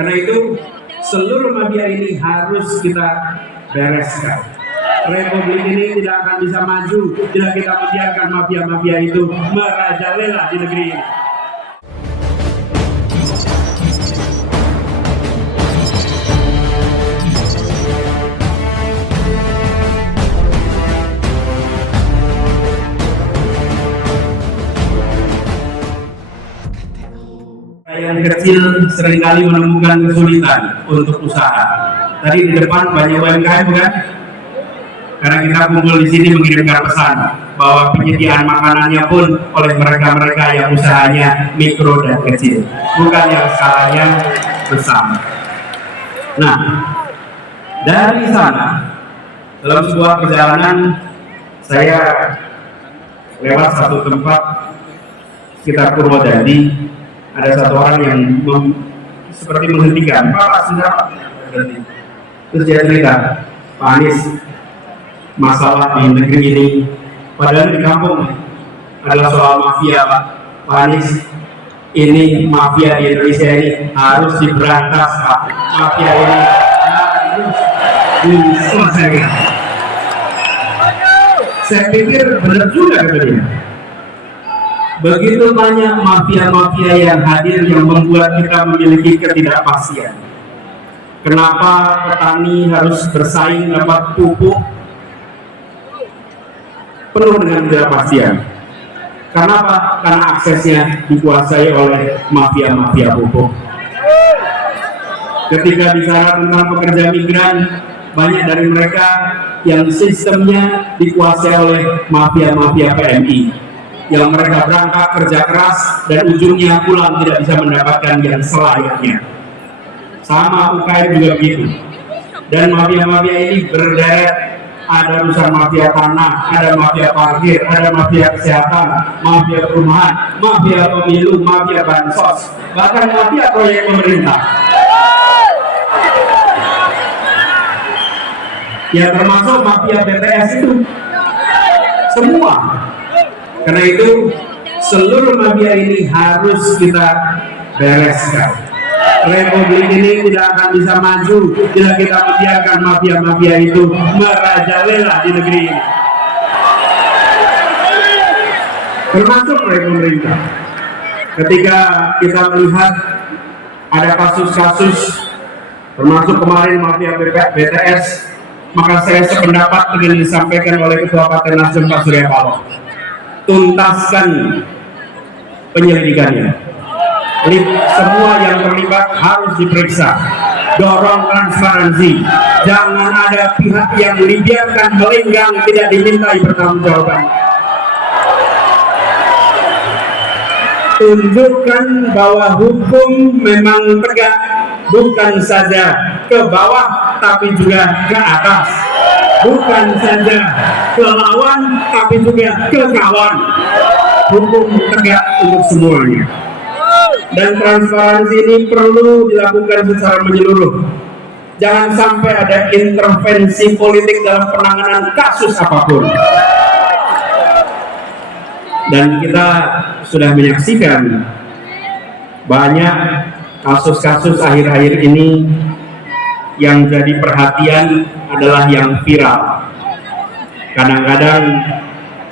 Karena itu seluruh mafia ini harus kita bereskan. Republik ini tidak akan bisa maju bila kita membiarkan mafia-mafia itu merajalela di negeri ini. Yang kecil seringkali menemukan kesulitan untuk usaha. Tadi di depan banyak UMKM bukan? Karena kita kumpul di sini mengirimkan pesan bahwa penyediaan makanannya pun oleh mereka-mereka yang usahanya mikro dan kecil, bukan yang skalanya besar. Nah, dari sana dalam sebuah perjalanan saya lewat satu tempat sekitar Purwodadi. Ada satu orang yang seperti menghentikan, Pak sudah berhenti. Terus dia cerita, Pak Anies, masalah di negeri ini, padahal di kampung adalah soal mafia, Pak Anies. Ini mafia di Indonesia ini harus diberantas, Pak. Mafia ini harus diselesaikan. Saya pikir benar juga katanya. Begitu banyak mafia-mafia yang hadir yang membuat kita memiliki ketidakpastian. Kenapa petani harus bersaing dapat pupuk penuh dengan ketidakpastian? Kenapa? Karena aksesnya dikuasai oleh mafia-mafia pupuk. Ketika bicara tentang pekerja migran, banyak dari mereka yang sistemnya dikuasai oleh mafia-mafia PMI. Yang mereka berangkat kerja keras dan ujungnya pulang tidak bisa mendapatkan yang selayaknya. Sama UKM juga begitu. Dan mafia-mafia ini berderet, ada urusan mafia tanah, ada mafia parkir, ada mafia kesehatan, mafia perumahan, mafia pemilu, mafia bansos, bahkan mafia proyek pemerintah. Ya termasuk mafia BTS itu. Semua. Karena itu seluruh mafia ini harus kita bereskan. Republik ini tidak akan bisa maju bila kita membiarkan mafia-mafia itu merajalela di negeri ini. Termasuk pemerintah. Ketika kita melihat ada kasus-kasus, termasuk kemarin mafia BTS, maka saya sependapat dengan disampaikan oleh Ketua Partai Nasdem Pak Surya Paloh. Tuntaskan penyelidikannya. Jadi semua yang terlibat harus diperiksa. Dorong transparansi. Jangan ada pihak yang dibiarkan melenggang tidak dimintai pertanggungjawaban. Tunjukkan bahwa hukum memang tegak, bukan saja ke bawah tapi juga ke atas. Bukan saja ke lawan, tapi juga ke kawan. Hukum tegak untuk semuanya. Dan transparansi ini perlu dilakukan secara menyeluruh. Jangan sampai ada intervensi politik dalam penanganan kasus apapun. Dan kita sudah menyaksikan banyak kasus-kasus akhir-akhir ini yang jadi perhatian adalah yang viral. Kadang-kadang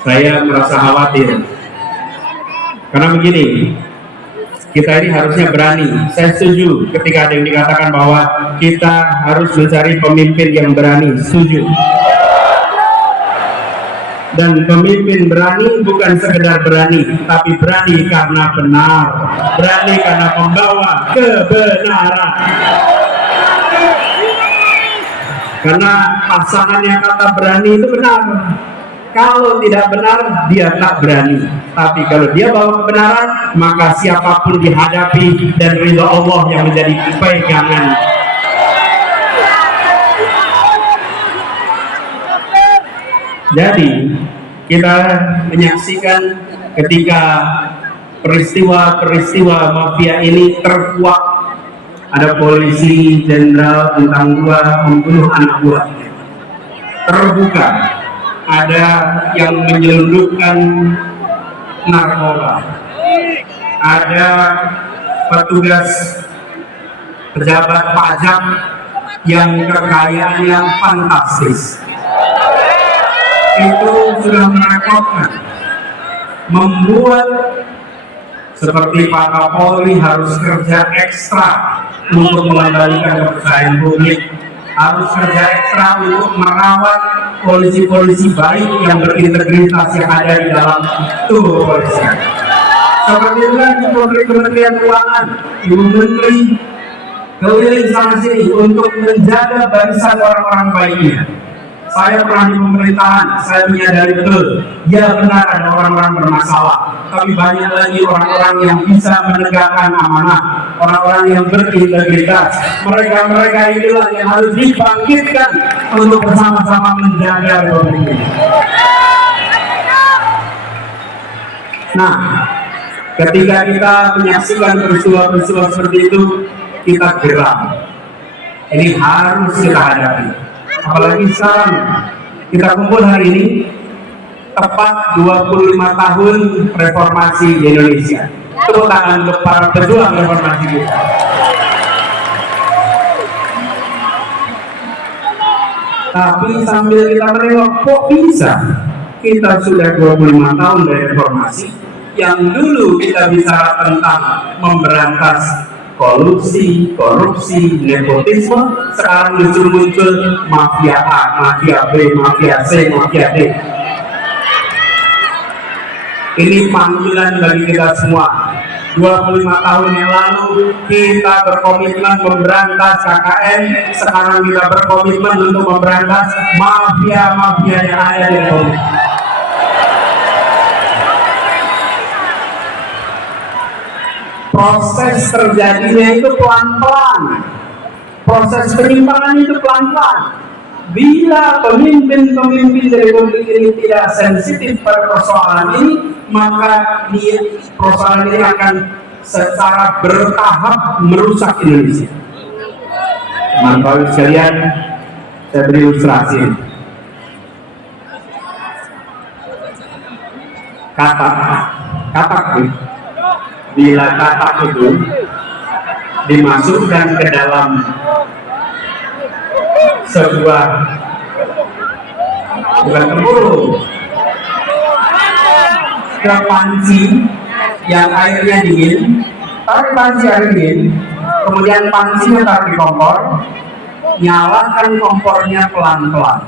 saya merasa khawatir. Karena begini, kita ini harusnya berani. Saya setuju ketika ada yang dikatakan bahwa kita harus mencari pemimpin yang berani. Setuju. Dan pemimpin berani bukan sekedar berani, tapi berani karena benar. Berani karena membawa kebenaran. Karena pasangannya kata berani itu benar. Kalau tidak benar, dia tak berani. Tapi kalau dia bawa kebenaran, maka siapapun dihadapi dan ridha Allah yang menjadi pegangan. Jadi kita menyaksikan ketika peristiwa-peristiwa mafia ini terkuak. Ada polisi jenderal tentang membunuh anak buah. Terbuka. Ada yang menyelundupkan narkoba. Ada petugas pejabat pajak yang kekayaannya fantastis. Itu sudah merepotkan, membuat seperti Pak Kapolri harus kerja ekstra untuk mengendalikan kepercayaan publik, harus kerja ekstra untuk merawat polisi-polisi baik yang berintegritas yang ada di dalam tubuh kepolisian. Seperti itu kan Kementerian Keuangan, Ibu Menteri keliling sana sini untuk menjaga barisan orang-orang baiknya. Saya pernah di pemerintahan, saya menyadari betul, ya benar ada orang-orang bermasalah, tapi banyak lagi orang-orang yang bisa menegakkan amanah, orang-orang yang berintegritas. Mereka inilah yang harus dibangkitkan untuk bersama-sama menjaga republik ini. Nah, ketika kita menyaksikan peristiwa-peristiwa seperti itu, kita geram. Ini harus kita hadapi. Apalagi sekarang kita kumpul hari ini tepat 25 tahun reformasi di Indonesia. Tepuk tangan untuk para pejuang reformasi kita. Tapi sambil kita menengok, kok bisa kita sudah 25 tahun dari reformasi, yang dulu kita bicara tentang memberantas korupsi, nepotisme, sekarang muncul mafia A, mafia B, mafia C, mafia D. Ini panggilan bagi kita semua. 25 tahun yang lalu kita berkomitmen memberantas KKN, sekarang kita berkomitmen untuk memberantas mafia-mafia yang ada di Republik. Proses terjadinya itu pelan-pelan, proses penyimpangan itu pelan-pelan. Bila pemimpin-pemimpin dari Republik ini tidak sensitif pada persoalan ini, maka persoalan ini akan secara bertahap merusak Indonesia. Teman-teman sekalian, saya beri ilustrasi. Katak bila katak itu dimasukkan ke dalam sebuah bukan tempurung, ke panci yang airnya dingin, taruh panci air dingin, kemudian pancinya taruh di kompor, nyalakan kompornya pelan-pelan.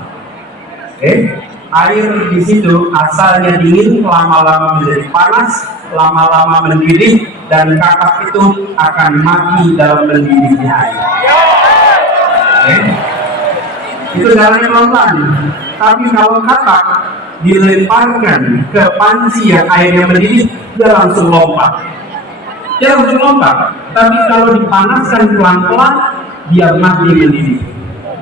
Air di situ asalnya dingin, lama-lama menjadi panas, lama-lama mendidih, dan katak itu akan mati dalam mendidihnya air. Itu caranya pelan-pelan. Tapi kalau katak dilemparkan ke panci yang airnya mendidih, dia langsung lompat. Tapi kalau dipanaskan pelan-pelan, dia mati mendidih.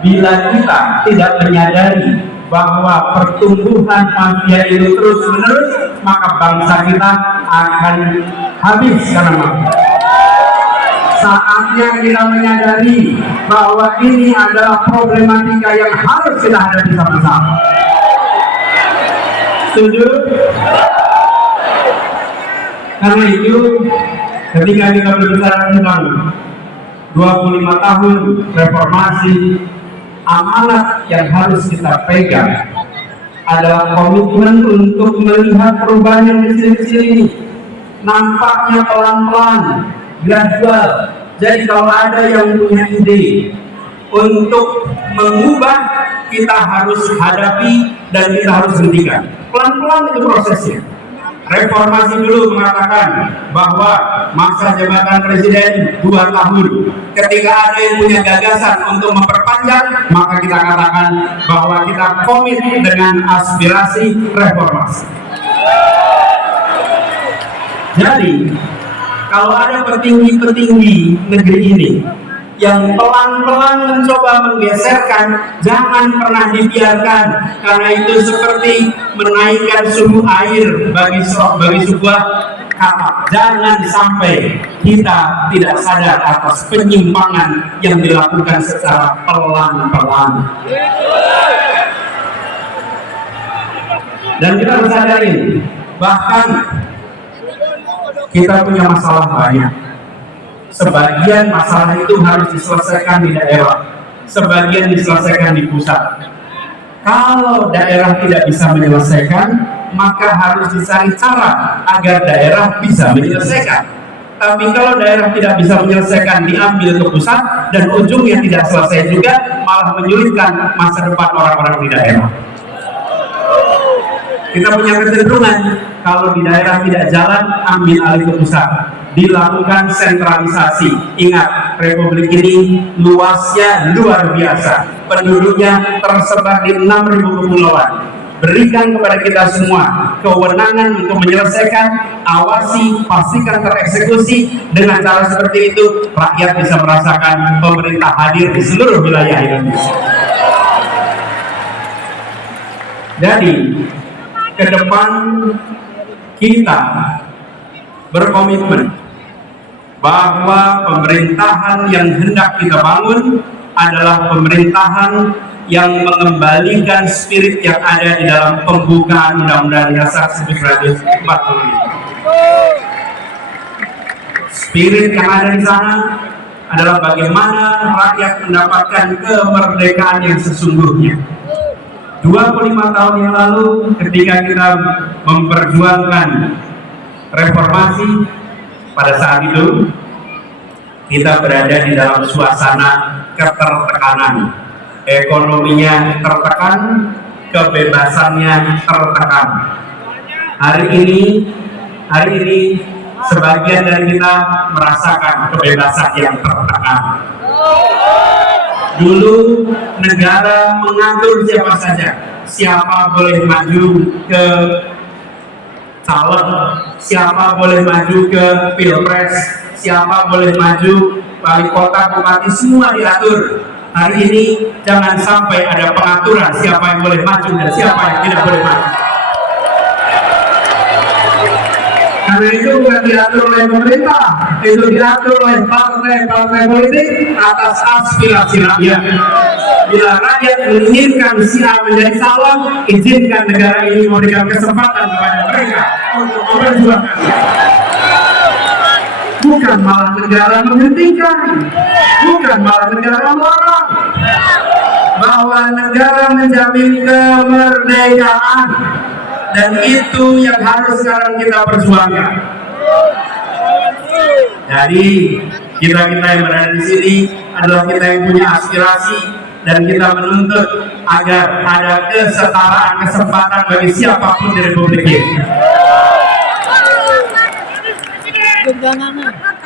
Bila kita tidak menyadari bahwa pertumbuhan mafia itu terus-menerus, maka bangsa kita akan habis karena mafia. Saatnya kita menyadari bahwa ini adalah problematika yang harus kita hadapi sama-sama. Setuju? Karena itu, ketika kita berbicara tentang 25 tahun reformasi, amanat yang harus kita pegang adalah komitmen untuk melihat perubahan yang kecil-kecil ini. Nampaknya pelan-pelan, gradual. Jadi kalau ada yang punya ide untuk mengubah, kita harus hadapi dan kita harus hentikan. Pelan-pelan itu prosesnya. Reformasi dulu mengatakan bahwa masa jabatan presiden 2 tahun. Ketika ada yang punya gagasan untuk memperpanjang, maka kita katakan bahwa kita komit dengan aspirasi reformasi. Jadi, kalau ada petinggi-petinggi negeri ini yang pelan-pelan mencoba menggeserkan, jangan pernah dibiarkan, karena itu seperti menaikkan suhu air bagi sebuah kapal. Jangan sampai kita tidak sadar atas penyimpangan yang dilakukan secara pelan-pelan. Dan kita harus sadari, bahkan kita punya masalah banyak. sebagian masalah itu harus diselesaikan di daerah, sebagian diselesaikan di pusat. Kalau daerah tidak bisa menyelesaikan, maka harus dicari cara agar daerah bisa menyelesaikan. Tapi kalau daerah tidak bisa menyelesaikan, diambil ke pusat dan ujungnya tidak selesai juga, malah menyulitkan masa depan orang-orang di daerah. Kita punya kecenderungan kalau di daerah tidak jalan, ambil alih ke pusat, dilakukan sentralisasi. Ingat, Republik ini luasnya luar biasa, penduduknya tersebar di 6.000 kepulauan. Berikan kepada kita semua kewenangan untuk menyelesaikan, awasi, pastikan tereksekusi. Dengan cara seperti itu, rakyat bisa merasakan pemerintah hadir di seluruh wilayah Indonesia. Jadi, ke depan kita berkomitmen bahwa pemerintahan yang hendak kita bangun adalah pemerintahan yang mengembalikan spirit yang ada di dalam pembukaan Undang-Undang Dasar 1945. Spirit yang ada di sana adalah bagaimana rakyat mendapatkan kemerdekaan yang sesungguhnya. 25 tahun yang lalu ketika kita memperjuangkan reformasi, pada saat itu kita berada di dalam suasana ketertekanan. Ekonominya tertekan, kebebasannya tertekan. Hari ini sebagian dari kita merasakan kebebasan yang tertekan. Dulu negara mengatur siapa saja, siapa boleh maju ke caleg, siapa boleh maju ke pilpres, siapa boleh maju wali kota, bupati, semua diatur. Hari ini jangan sampai ada pengaturan siapa yang boleh maju dan siapa yang tidak boleh maju. Karena itu bukan diatur oleh pemerintah, itu diatur oleh partai-partai politik atas aspirasi rakyat. Bila rakyat menginginkan si A menjadi calon, izinkan negara ini memberikan kesempatan kepada mereka untuk memperjuangkannya. Bukan malah negara menghentikan, bukan malah negara melarang, bahwa negara menjamin kemerdekaan, dan itu yang harus sekarang kita perjuangkan. Jadi kita yang berada di sini adalah kita yang punya aspirasi, dan kita menuntut agar ada kesetaraan kesempatan bagi siapapun di Republik ini.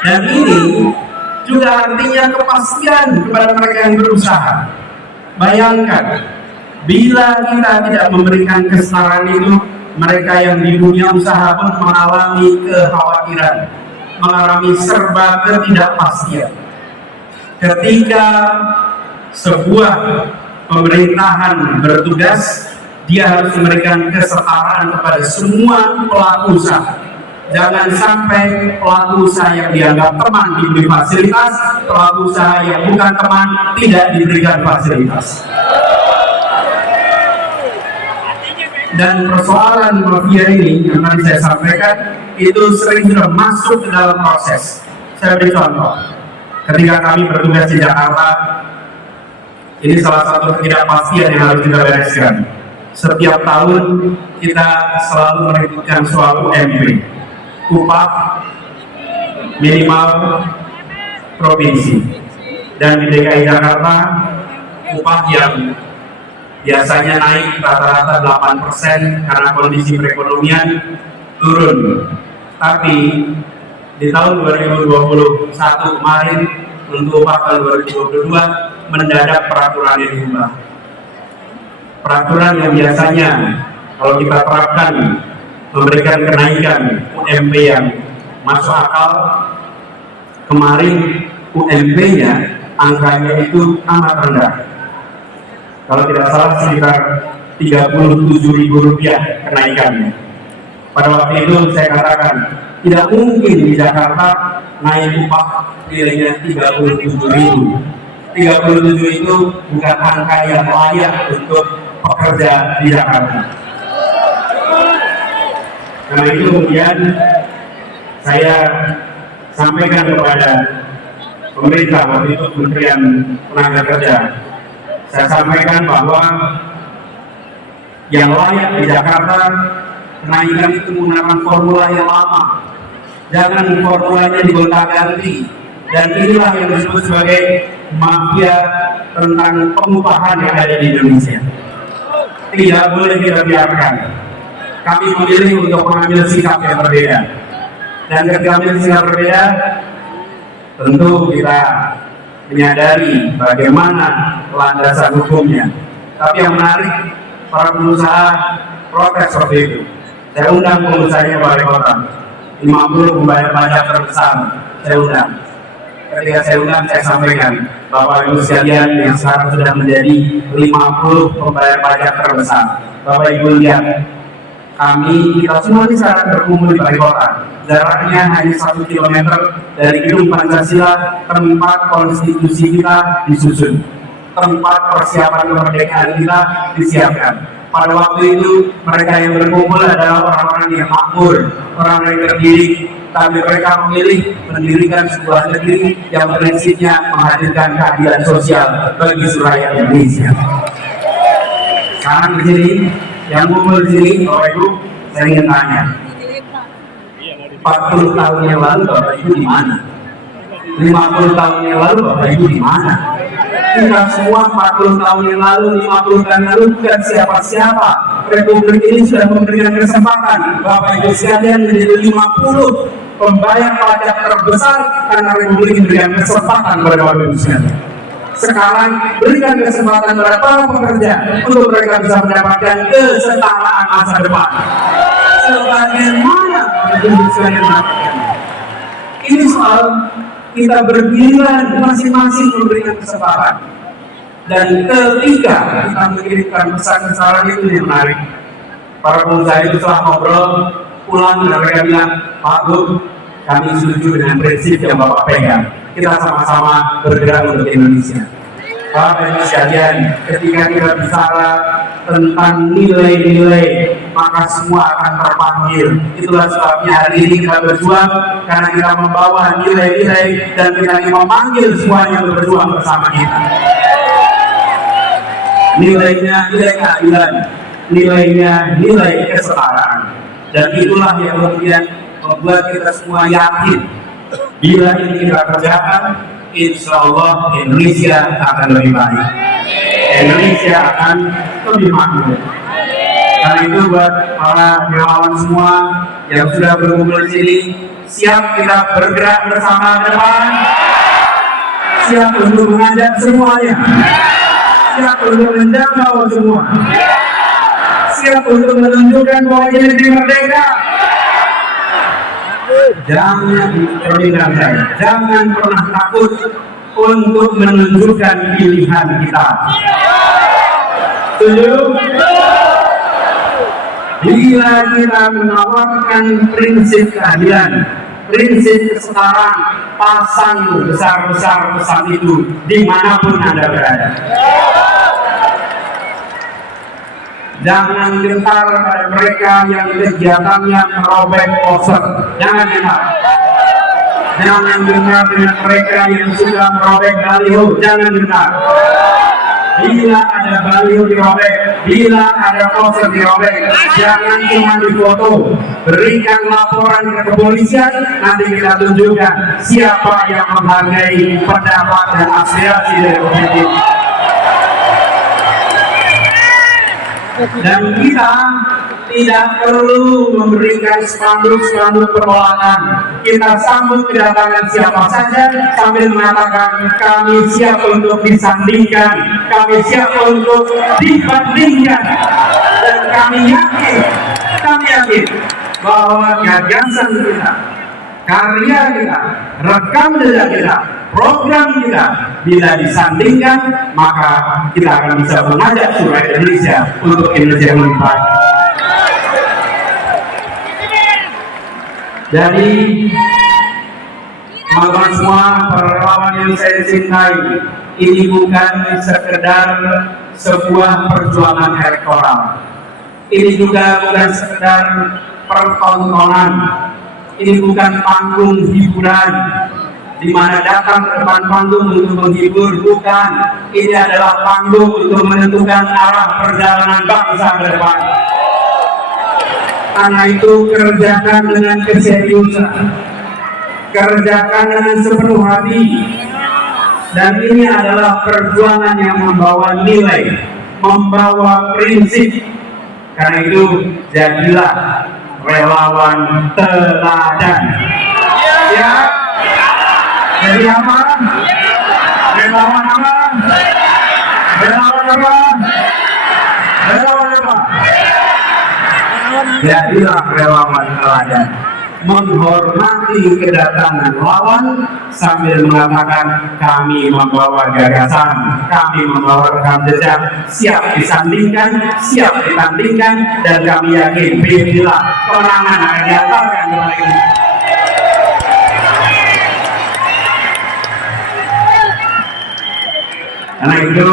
Dan ini juga artinya kepastian kepada mereka yang berusaha. Bayangkan, bila kita tidak memberikan kesetaraan itu, mereka yang di dunia usaha pun mengalami kekhawatiran, mengalami serba ketidakpastian. Ketika sebuah pemerintahan bertugas, dia harus memberikan kesetaraan kepada semua pelaku usaha. Jangan sampai pelaku usaha yang dianggap teman diberi fasilitas, pelaku usaha yang bukan teman tidak diberikan fasilitas. Dan persoalan mafia ini yang tadi saya sampaikan itu sering sudah masuk ke dalam proses. Saya beri contoh, ketika kami bertugas di Jakarta, ini salah satu ketidakpastian yang harus kita bereskan. Setiap tahun kita selalu meributkan soal UMP, upah minimal provinsi, dan di DKI Jakarta upah yang biasanya naik rata-rata 8% karena kondisi perekonomian turun. Tapi di tahun 2021 kemarin untuk upah tahun 2022 mendadak peraturan yang diubah. Peraturan yang biasanya kalau kita terapkan memberikan kenaikan UMP yang masuk akal, kemarin UMP-nya angkanya itu amat rendah. Kalau tidak salah sekitar Rp37.000 kenaikannya. Pada waktu itu saya katakan tidak mungkin di Jakarta naik upah nilainya 37.000. 37 itu bukan angka yang layak untuk pekerja di Jakarta. Karena itu kemudian saya sampaikan kepada pemerintah waktu itu Kementerian Tenaga Kerja. Saya sampaikan bahwa yang layak di Jakarta kenaikan itu menggunakan formula yang lama, jangan formulanya digonta-ganti. Dan inilah yang disebut sebagai mafia tentang pengupahan yang ada di Indonesia. Tidak boleh kita biarkan. Kami memilih untuk mengambil sikap yang berbeda. Dan ketika mengambil sikap berbeda, tentu kita menyadari bagaimana landasan hukumnya. Tapi yang menarik, para pengusaha protes seperti itu. Saya undang pengusahanya Balai Kota, 50 pembayar pajak terbesar. Saya undang. Ketika saya undang, saya sampaikan Bapak Ibu sekalian yang sekarang sudah menjadi 50 pembayar pajak terbesar. Bapak Ibu lihat, kita semua ini sekarang berkumpul di Balai Kota. Jaraknya hanya 1 kilometer dari gedung Pancasila, tempat konstitusi kita disusun, tempat persiapan kemerdekaan kita disiapkan. Pada waktu itu mereka yang berkumpul adalah orang-orang yang makmur, orang-orang yang terdidik, tapi mereka memilih mendirikan sebuah negeri yang prinsipnya menghadirkan keadilan sosial bagi seluruh rakyat Indonesia. Sekarang di sini, yang kumpul di sini, Bapak Ibu, saya ingin tanya, 40 tahun yang lalu Bapak Ibu di mana? 50 tahun yang lalu Bapak Ibu di mana? Kita semua 40 tahun yang lalu, 50 tahun yang lalu bukan siapa-siapa. Republik ini sudah memberikan kesempatan Bapak Ibu sekalian menjadi 50 pembayar pajak terbesar karena Republik ini memberikan kesempatan kepada Bapak Ibu sekalian. Sekarang berikan kesempatan kepada para pekerja untuk mereka bisa mendapatkan kesetaraan masa depan. Sebagaimana Bapak Ibu sekalian mendapatkan. Ini soal kita bergiliran masing-masing memberikan kesempatan. Dan ketika kita mengirimkan pesan-pesan itu yang menarik, para pengusaha itu setelah ngobrol pulang dan mereka bilang, Pak Gub, kami setuju dengan prinsip yang Bapak pegang. Kita sama-sama bergerak untuk Indonesia. Bapak Ibu sekalian, ketika kita bicara tentang nilai-nilai, maka semua akan terpanggil. Itulah sebabnya hari ini kita berjuang, karena kita membawa nilai-nilai dan kita ingin memanggil semuanya untuk berjuang bersama kita. Nilainya nilai keadilan, nilainya nilai kesetaraan, dan itulah yang kemudian membuat kita semua yakin bila ini kita kerjakan, insya Allah Indonesia akan lebih baik, Indonesia akan lebih makmur. Karena itu buat para relawan semua yang sudah berkumpul di sini, siap kita bergerak bersama ke depan, siap untuk mengajak semuanya, siap untuk menjangkau semua, siap untuk menunjukkan bahwa ini negeri merdeka. Jangan permintaan, jangan pernah takut untuk menunjukkan pilihan kita. Setuju? Bila kita menawarkan prinsip keadilan, prinsip kesetaraan, pasang besar-besar pesan itu dimanapun Anda berada. Jangan gentar pada mereka yang kegiatannya merobek poster. Jangan gentar. Jangan gentar dengan mereka yang sudah merobek baliho. Jangan gentar. Bila ada baliho dirobek, bila ada poster dirobek, jangan cuma difoto. Berikan laporan ke kepolisian, nanti kita tunjukkan siapa yang menghargai pendapat dan aspirasi dari publik. Dan kita tidak perlu memberikan spanduk-spanduk penolakan. Kita sambut kedatangan siapa saja sambil mengatakan kami siap untuk disandingkan, kami siap untuk dibandingkan, dan kami yakin bahwa gagasan kita, karya kita, rekam jejak kita, program kita bila disandingkan, maka kita akan bisa mengajak seluruh Indonesia untuk Indonesia yang lebih baik. Jadi teman-teman semua, para relawan yang saya cintai, ini bukan sekedar sebuah perjuangan elektoral. Ini juga bukan sekedar pertontonan. Ini bukan panggung hiburan. di mana datang ke depan panggung untuk menghibur, bukan. Ini adalah panggung untuk menentukan arah perjalanan bangsa ke depan. Karena itu kerjakan dengan keseriusan, kerjakan dengan sepenuh hati, dan ini adalah perjuangan yang membawa nilai, membawa prinsip. Karena itu jadilah relawan teladan. Ya, jadi apa? Relawan apa? Relawan apa? Relawan apa? Jadilah relawan teladan, menghormati kedatangan lawan sambil mengatakan kami membawa gagasan, kami membawa rekam jejak, siap disandingkan, siap ditandingkan, dan kami yakin bila kemenangan akan diantarkan kepada kita. Karena itu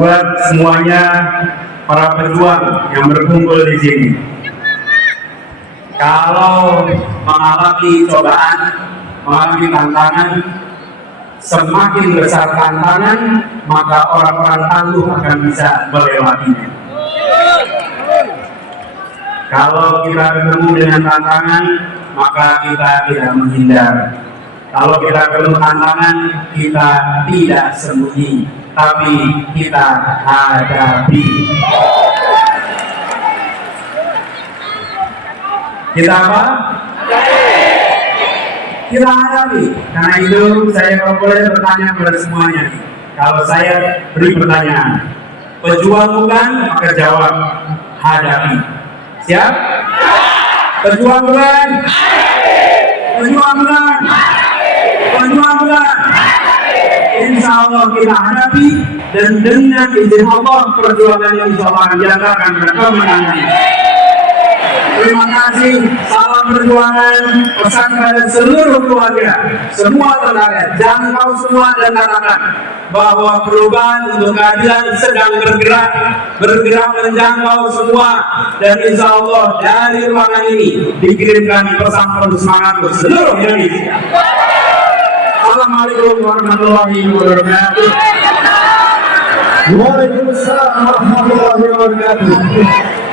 buat semuanya para pejuang yang berkumpul di sini, kalau mengalami cobaan, mengalami tantangan, semakin besar tantangan, maka orang-orang tangguh akan bisa melewatinya. Kalau kita ketemu dengan tantangan, maka kita tidak menghindar. Kalau kita ketemu tantangan, kita tidak sembunyi, tapi kita hadapi. Kita apa? Kita hadapi. Karena itu saya kalau boleh bertanya kepada semuanya. Kalau saya beri pertanyaan, pejuang bukan, maka jawab hadapi. Siap? Pejuang bukan? Pejuang bukan? Pejuang bukan? Insya Allah kita hadapi, dan dengan izin Allah perjuangan yang insya Allah akan diantarkan pada kemenangan. Terima kasih, salam perjuangan, pesan pada seluruh keluarga, semua tenaga, jangkau semua dan katakan bahwa perubahan untuk keadilan sedang bergerak menjangkau semua, dan insya Allah dari ruangan ini dikirimkan pesan penuh semangat untuk seluruh Indonesia. Assalamualaikum warahmatullahi wabarakatuh. Waalaikumsalam warahmatullahi wabarakatuh.